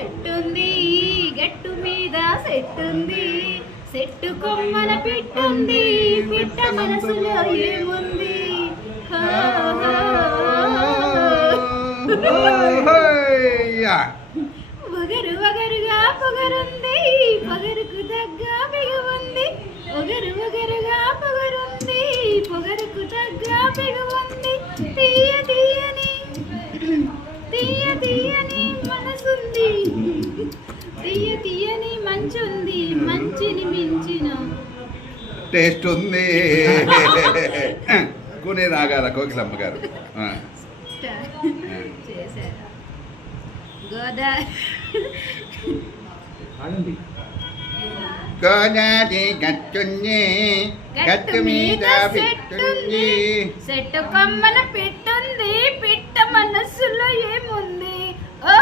చెట్టుంది గట్టు మీద సెట్టుంది సెట్టు కొమ్మన పిట్టుంది పిట్ట మనసులో ఏముంది హో, హో, ఒగరు ఒగరుగా పొగరుంది పొగరుకు తగ్గ బిగువుంది ఒగరు ఒగరుగా పొగరుంది పొగరుకు తగ్గ బిగువుంది తీయ తీయని తీయ తీయని మనసుంది తీయ తీయని మంచుంది మంచిని మించిన టేస్ట్ ఉంది. కొనే రాగాల కోకిలమ్మ గారు చేశారు గోదావరి గోదావరి గట్టుంది గట్టు మీద పెట్టుంది చెట్టు కొమ్మన పెట్టుంది పిట్ట మనస్సులో ఏముంది ఓ